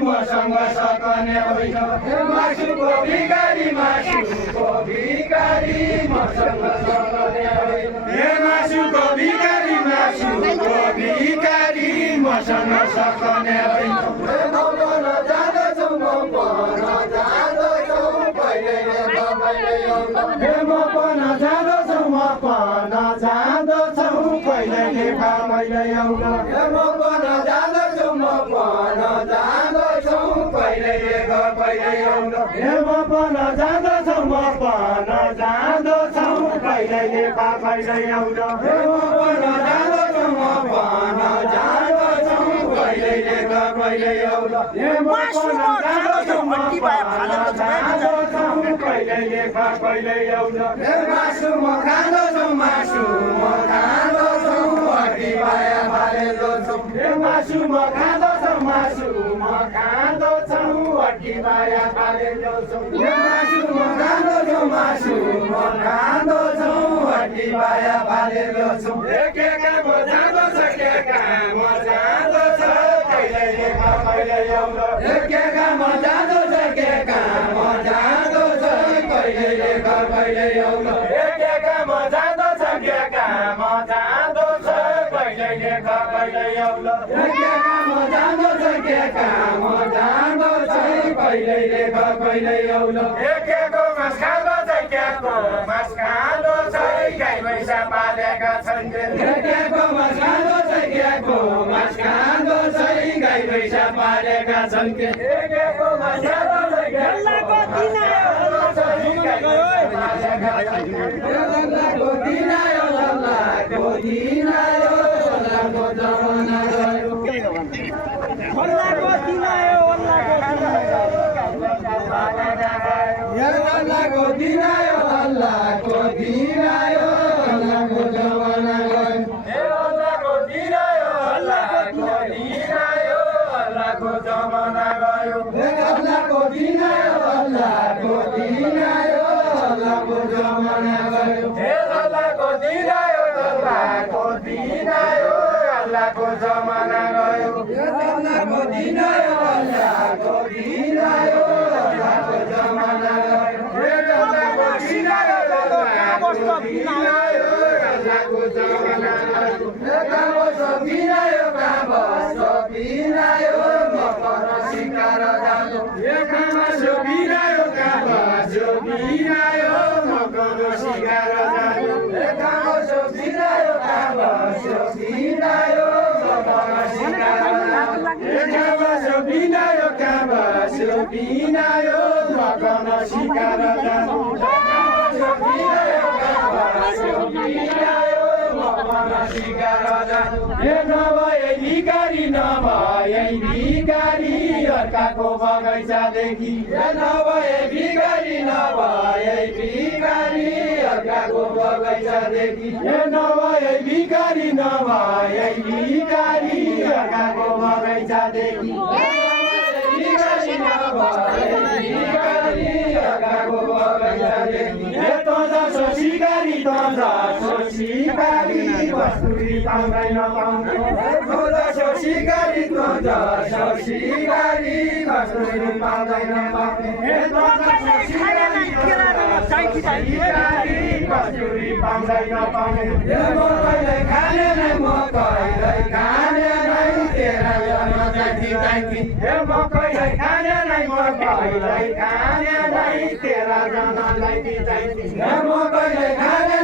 मसँग सकने होइन मासुको भिखारी मसँग सकने होइन हे मासुको भिखारी मसँग सकने होइन म पनि जाँदछु कहिले देखा मैले आउन म पनि जाँदछु कहिले देखा कहिले आउन म पनि जाँदछु कहिले देखा कहिले आउन म पनि जाँदछु कहिले देखा कहिले आउन कहिले देखा कहिले आउन मासु म खाँदछु हड्डी बाया फालेको छु मासु म खाँदछु हड्डी बाया फालेको छु मासु म खाँदछु हड्डी बाया फालेको छु के काम जाँदछ कहिले देखा कहिले आउन के काम जाँदछ कहिले देखा कहिले आउन के काम जाँदछ कहिले देखा कहिले आउन के काम जाँदछ कहिले देखा कहिले आउन एकेको मास खाँदछ गाई भैँसा पालेका छन् एकेको मास खाँदछ गाई भैँसा पालेका छन् एकेको मास जमाना गयो अल्लाहको दिन आयो अल्लाहको दिन आयो अल्लाहको जमाना गयो अल्लाहको दिन आयो अल्लाहको दिन आयो अल्लाहको जमाना गयो काबो दिन आयो म पर सिकार जानु काबो दिन आयो म पर सिकार जानु काबो दिन आयो बिनायो मकन सिकार जानु नभए भिखारी अर्काको बगैँचादेखि नभए भिखारी अर्काको बगैँचादेखि नभए भिखारी अर्काको बगैँचादेखि शिकारी कस्तुरी पाउँदैन पाउने शिकारी कस्तुरी पाउँदैन पाउने कस्तुरी पाउँदैन पाउने मकैलाई खाने नै तेरा जन जाति मकैलाई खाने नै तेरा जन जाति मकैलाई खाने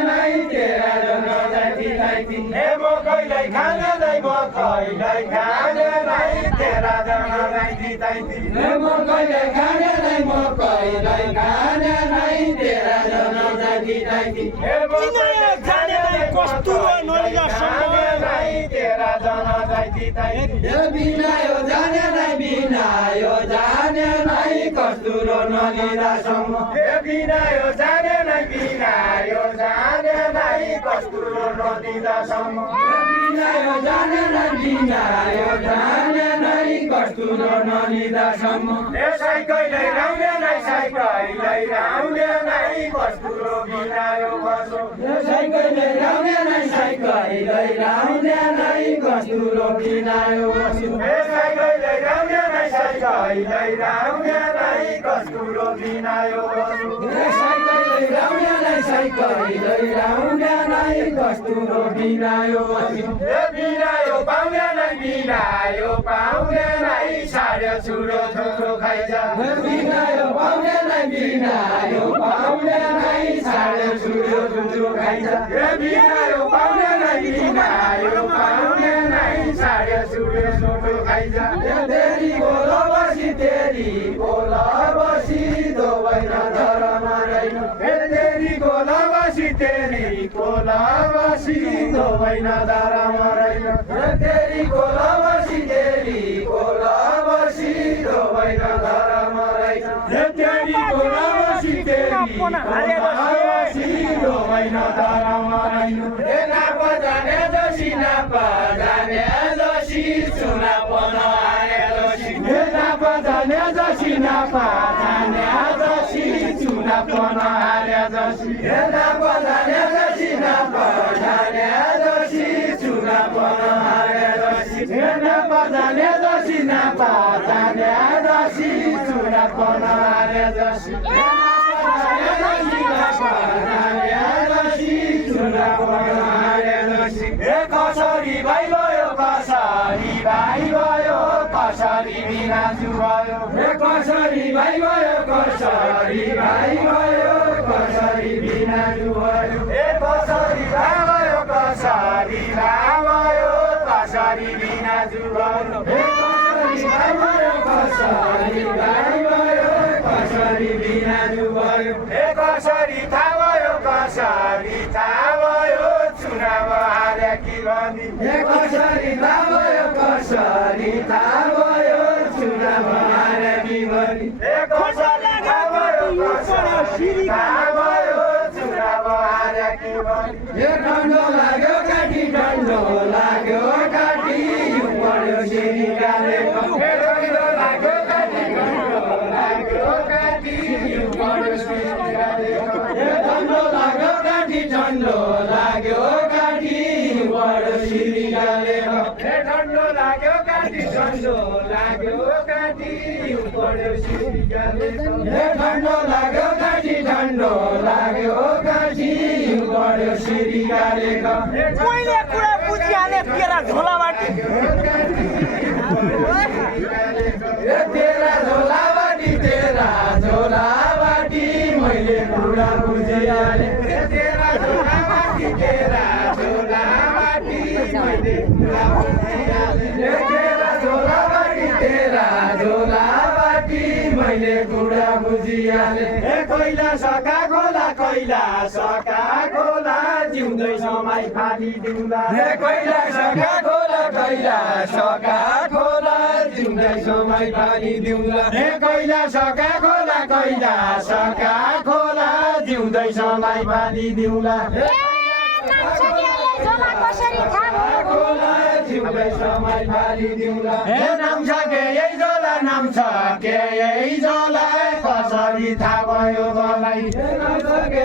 नै तेरा जन जाति मकैलाई खाने नै तेरा जन जाति मकैलाई खाने नै तेरा जन जाति कस्तुरो नलिदासम्म तेरा जन जाति बिनायो जाने नै कस्तुरो नलिदासम्म बिनायो जाने नै कस्तुरो नलिदासम्म बिनायो जाने नै वस्तु र नलिँदासम्म साइकै लैराउने नै साइकै लैराउने नै वस्तु र बिना यो कसो साइकै लैराउने नै साइकै लैराउने नै वस्तु र बिना यो कसो साइकै लैराउने नै साइकै लैराउने नै वस्तु र बिना यो कसो साइकै लैराउने नै साइकै लैराउने नै वस्तु र बिना यो कसो बिना यो पाउने नै बिना यो पाउने नै साड्यो छुरो थुप्रो खाइजा बिना यो पाउने नै बिना यो पाउने नै साड्यो छुरो थुप्रो खाइजा बिना यो पाउने नै बिना यो पाउने नै साड्यो छुरो थुप्रो खाइजा तेरी बोला बसी दोबै न धरमा रैन तेरी बोला बसी दोबै न धरमा रैन तेरी बोला बसी दोबै न धरमा रैन तेरी बोला बसी दोबै न धरमा रैन नाप जाने जसी चुना पन आए जसी नाप जाने जसी चुना पन आए जसी नाप जाने जसी चुना पन आए जसी नाप जाने जसी चुना पन आए जसी कसरी भाइ भयो कसरी बिना जुवायो कसरी भाइ भयो कसरी बिना जुवायो कसरी भयो कसरी बिना जुवायो कसरी बिना जुवायो कसरी थाहा भयो चुनाव हारे कि भनी कसरी थाहा भयो चुनाव हारे कि भनी कसरी थाहा भयो चुनाव हारे कि भनी ठन्डो लाग्यो काटी हिउँ पढ्यो सिरिकालेको ठन्डो लाग्यो काटी हिउँ पढ्यो सिरिकालेको ठन्डो लाग्यो काटी हिउँ पढ्यो सिरिकालेको ठन्डो लाग्यो काटी हिउँ पढ्यो सिरिकालेको ठन्डो लाग्यो काटी हिउँ पढ्यो सिरिकालेको मैले कुरा बुझिहाले तेरा झोलाबाटी तेरा झोलाबाटी मैले कुरा बुझिहाले तेरा झोलाबाटी मैले कुरा बुझिहाले तेरा झोलाबाटी मैले कुरा बुझिहाले कैला सका खोला जिउँदै समय फालिदिउँला कैला सका खोला जिउँदै समय फालिदिउँला कैला सका खोला जिउँदै समय फालिदिउँला जिउँदै समय फालिदिउँला नाम छ के यही जोला कसरी थाहा भयो मलाई नाम छ के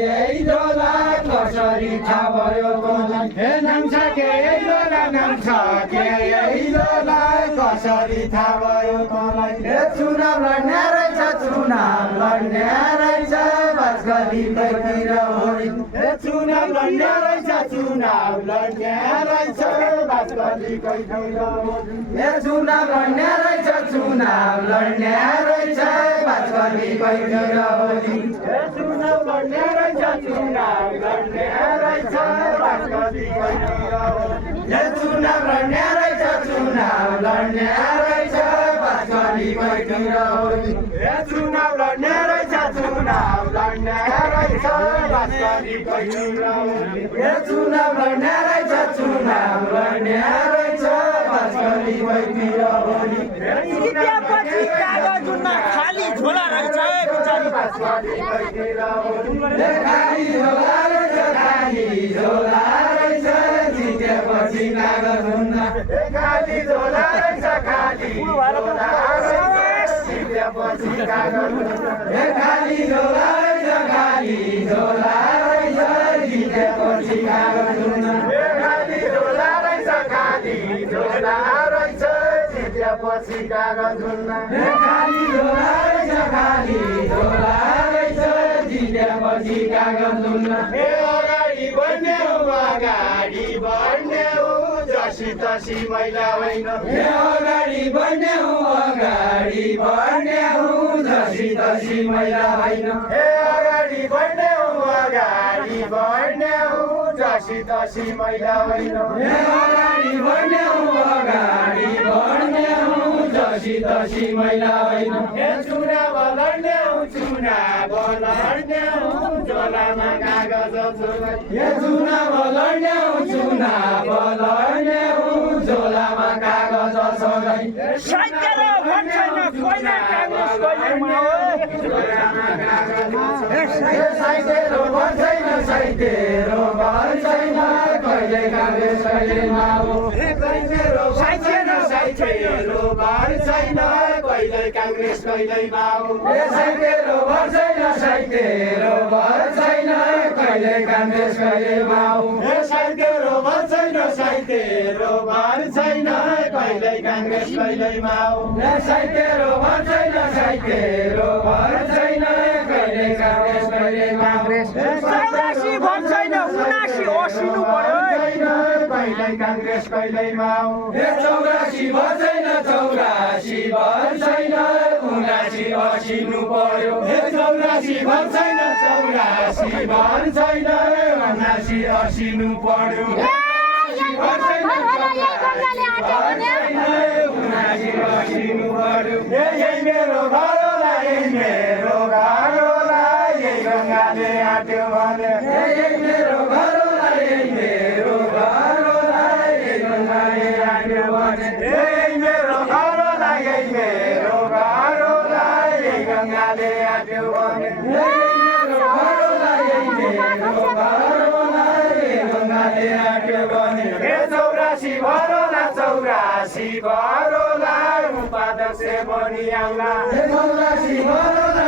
यही जोला कसरी थाहा भयो मलाई नाम छ के यही जोला कसरी थाहा भयो मलाई चुनाव लड्ने रहेछ बस गरी कैतिर होली चुनाव लड्ने रहेछ बस गरी कैतिर होली चुनाव लड्ने रहेछ बस गरी कैतिर होली चुनाव लड्ने रहेछ बस गरी कैतिर होली चुनाव लड्ने रहेछ बस गरी कैतिर होली चुनाव लड्ने रहेछ बस गरी कैतिर होली चुनाव लड्ने रहेछ बस गरी कैतिर होली जितेपछि कागज उनमा खाली झोला रहेछ बिचारी खाली झोला रहेछ जितेपछि पछि कागज हुन्न खाली झोला रहेछ खाली पछि कागज खाली झोला रहेछ खाली झोला रहेछ पछि कागज हुन्न खाली झोला रहेछ खाली झोला रहेछ पछि कागज हुन्न खाली झोला रहेछ खाली झोला रहेछ पछि कागज हुन्न अगाडि बढ्ने हो जसी तसी मैला होइन अगाडि बढ्ने हो जसी तसी मैला होइन अगाडि बढ्ने हो जसी तसी मैला होइन अगाडि बढ्ने हो जसी तसी मैला होइन चुनाव लड्ने हो झोलामा कागज चुनाव लड्ने हो झोलामा कागज सगाई साहित्य र भोट छैन कहिले काङ्ग्रेस कहिले माओ साहित्य र भोट छैन कहिले काङ्ग्रेस कहिले माओ साहित्य र भोट छैन कहिले काङ्ग्रेस कहिले माओ साहित्य र भोट छैन कहिले काङ्ग्रेस कहिले माओ साहित्य र भोट छैन कहिले काङ्ग्रेस कहिले माओ साहित्य र भोट छैन कहिले काङ्ग्रेस कहिले काङ्ग्रेस 84 भोट छैन 79 असिनु पर्यो कहिले काङ्ग्रेस कहिले माओ 84 भोट छैन 79 असिनु पर्यो 84 भोट छैन 79 असिनु पर्यो यही मेरो घरलाई यही गङ्गाले आट्यो भने यही मेरो घरलाई यही गङ्गाले आट्यो भने यही मेरो घरलाई यही गङ्गाले आट्यो भने चौरासी भरोला उपाध्यक्ष बनिआउला चौरासी भरोला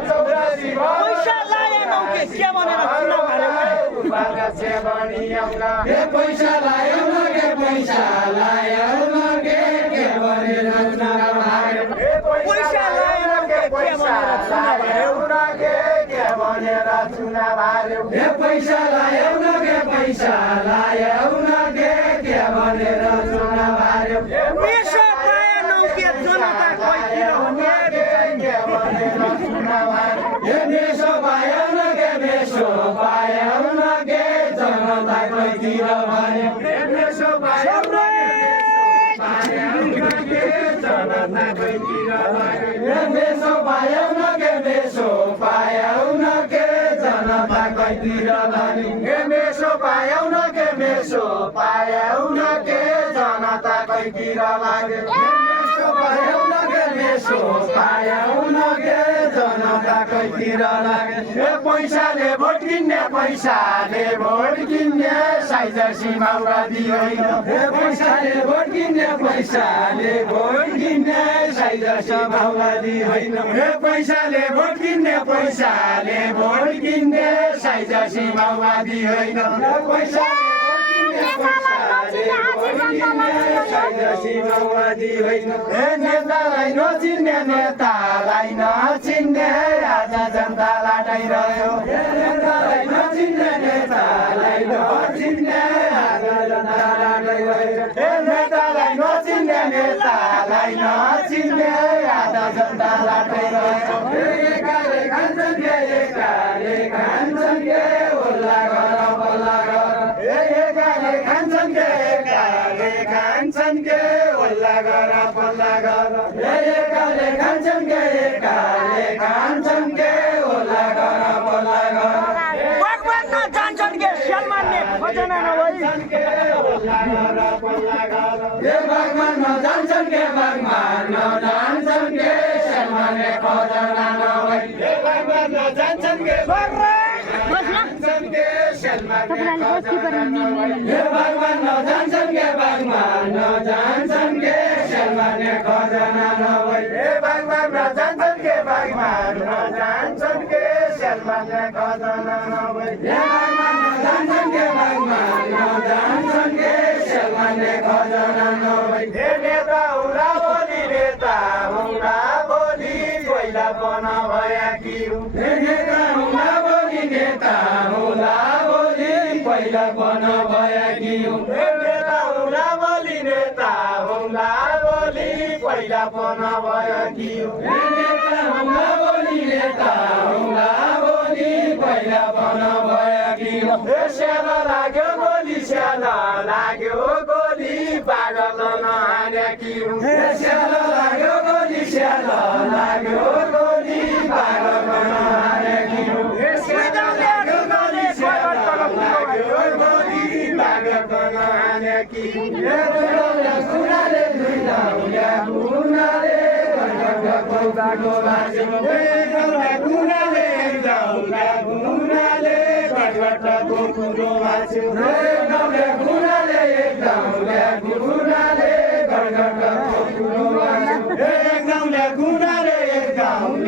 पैसा लाएनौ के भनेर चुनाव हालेको उपाध्यक्ष बनिआउला पैसा लायो न के भनेर चुनाव हाल्यो पैसा लाएनौ के भनेर चुनाव हाल्यो पैसा लायो न के भनेर चुनाव हाल्यो मेसो पाएनौ के जनता कहितिर भनेर चुनाव हाल्यो मेसो पायो न के जनता कहितिर भन्यो मेसो पायो जनता कहितिर भन्यो मेसो पायो न के जनता कहितिर भन्यो मेसो पायो न के जनता कहितिर लाग्यो मेसो पायो न के जनता कहितिर लाग्यो पैसाले भोट किन्ने साइजसी माओवादी होइन पैसाले भोट किन्ने साइजसी माओवादी होइन पैसाले भोट किन्ने साइजसी माओवादी होइन साइजसी माओवादी होइन नेतालाई नचिन्ने आज जनता लाटाइरह्यो नेतालाई नचिन्ने आज जनता लाटाइरह्यो नेतालाई नचिन्ने आज जनता लाटाइरह्यो एकाले खान्छन् के ओल्ला घर पल्ला घर एकाले खान्छन् के ओल्ला घर पल्ला घर एकाले खान्छन् के ओल्ला घर पल्ला घर बागबानमा जान्छन् के सलमानले खजना नभई बागमानमा जान्छन् के सलमानले खजना नभई बागमानमा जान्छन् के हे भगवान नजान्छन् के भगवान नजान्छन् के सेलमाने खजना नभई हे भगवान नजान्छन् के भगवान नजान्छन् के सेलमाने खजना नभई हे भगवान नजान्छन् के भगवान नजान्छन् के सेलमाने खजना नभई हे नेता हुँदा बोली पहिला पन भया कि हे नेता हुँदा बोली पहिला पन भया कि हे नेता हुँदा बोली पहिला पन भया कि हे नेता हुँदा बोली पहिला पन भया कि हे स्याला लाग्यो गोली पागल नहाने कि हे स्याला लाग्यो गोली पागल नहाने कि हे स्याला लाग्यो गोली पागल नहाने कि हे कुनाले बाटो बाजे हे कुनाले गटको कुरो बाजे हे कुनाले गटको कुरो बाजे हे कुनाले गटको कुरो बाजे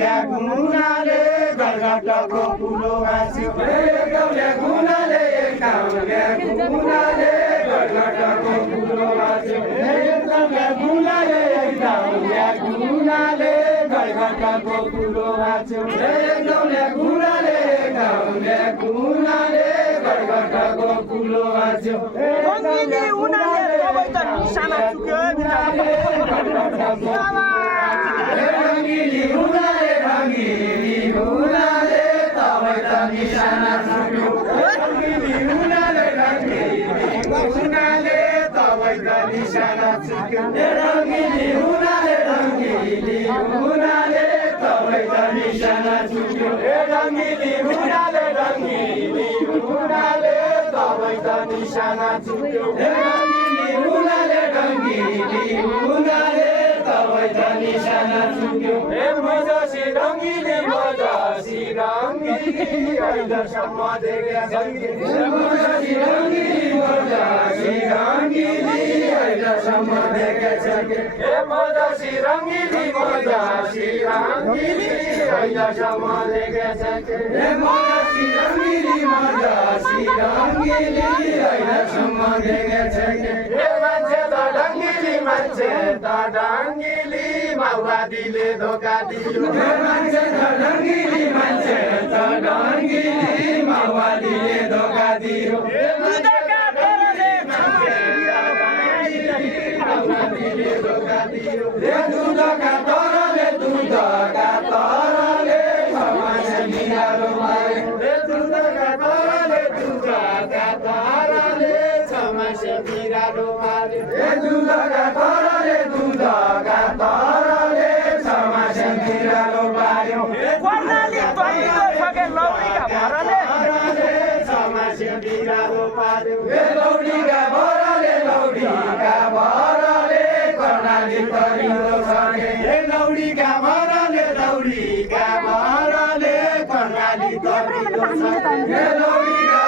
हे कुनाले गटको कुरो बाजे हे कुनाले गटको कुरो बाजे हे कुनाले गटको कुरो बाजे रङ्गिनी उनीहरूले तपाईँ त निशाना चुक्यो है रङ्गिनी उनीहरूले तपाईँ त निशाना चुक्यो रङ्गिनी उनीहरूले तपाईँ त निशाना चुक्यो रङ्गिनी उनीहरूले तपाईँ त निशाना चुक्यो रङ्गिनी उनीहरूले तपाईँ त निशाना चुक्यो रङ्गिनी उनीहरूले तपाईँ त निशाना चुक्यो मजासी रङ्गिनी अहिलेसम्म देख्या मजासी रङ्गिनी अहिलेसम्म देख्या छ हे मजासी रङ्गिनी अहिलेसम्म देख्या छ हे मजासी रङ्गिनी अहिलेसम्म देख्या छ हे मान्छे त डाङ्गिली माओवादीले धोका दियो हे मान्छे त डाङ्गिली माओवादीले धोका दियो दुधका तरले समासे बिरालो मारे दुधका तरले समासे बिरालो मारे दुधका तरले समासे बिरालो पार्यो समासे बिरालो पार्यो लौडीका भरले कर्णाली तरिलो सके लौडीका भरले कर्णाली तरिलो सके लौडीका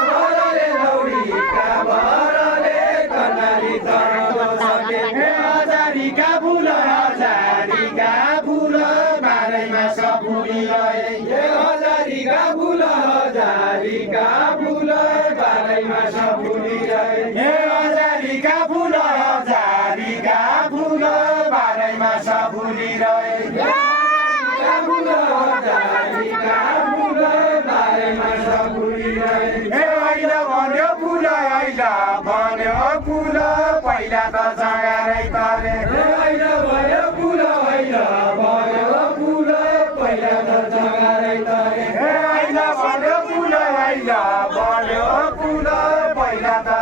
भरले कर्णाली तरिलो सके हजारीका फुल बारैमा सपुरी रहे हजारीका फुल बारैमा सपुरी रहे हजारीका फुल बारैमा सपुरी रहे बारैमा सपुरी रहे अहिले भन्यो फुल पहिला त जगारै तरे अहिले भयो फुल पहिला त जगारै तरे अहिले भन्यो फुल